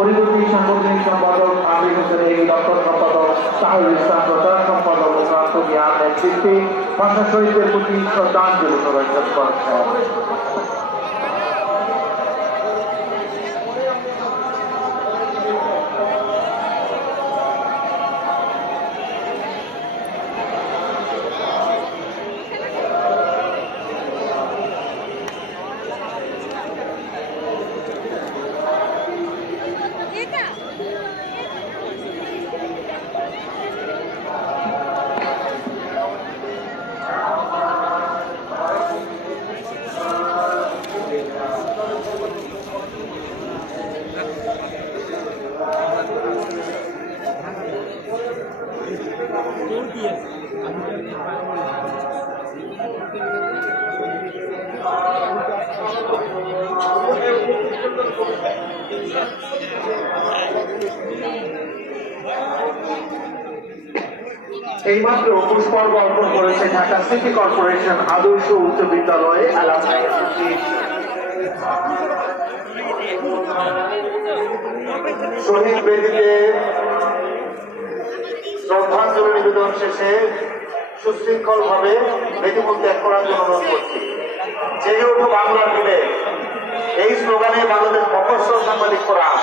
পরিবর্তী সাংগঠনিক সম্পাদক আমির হোসেন এই দপ্তর সম্পাদক শাহুল ইসলাম প্রচার সম্পাদক রাষ্ট্রজ্ঞান নেতৃত্বে ভাষা শহীদদের প্রতি শ্রদ্ধাঞ্জলি প্রদর্শন করেছেন। এইমাত্র পুষ্পার্ঘ অর্পণ করেছে ঢাকা সিটি কর্পোরেশন আদর্শ উচ্চ বিদ্যালয়ে অ্যালামনাই শহীদ বেদিতে শ্রদ্ধাঞ্জলি নিবেদন শেষে সুশৃঙ্খল ভাবে বেদিমূল ত্যাগ করার জন্য অনুরোধ করছি। যেহেতু বাংলার দিনে এই স্লোগানে বাংলাদেশ মফস্বল সাংবাদিক ফোরাম,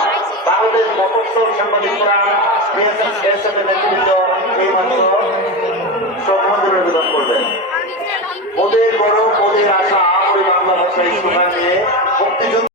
বাংলাদেশ মফস্বল সাংবাদিক ফোরাম নেতৃবৃন্দ এই মাত্র শ্রদ্ধাঞ্জলি নিবেদন করবেন। ওদের গরম ওদের আশা ওই বাংলা ভাষায়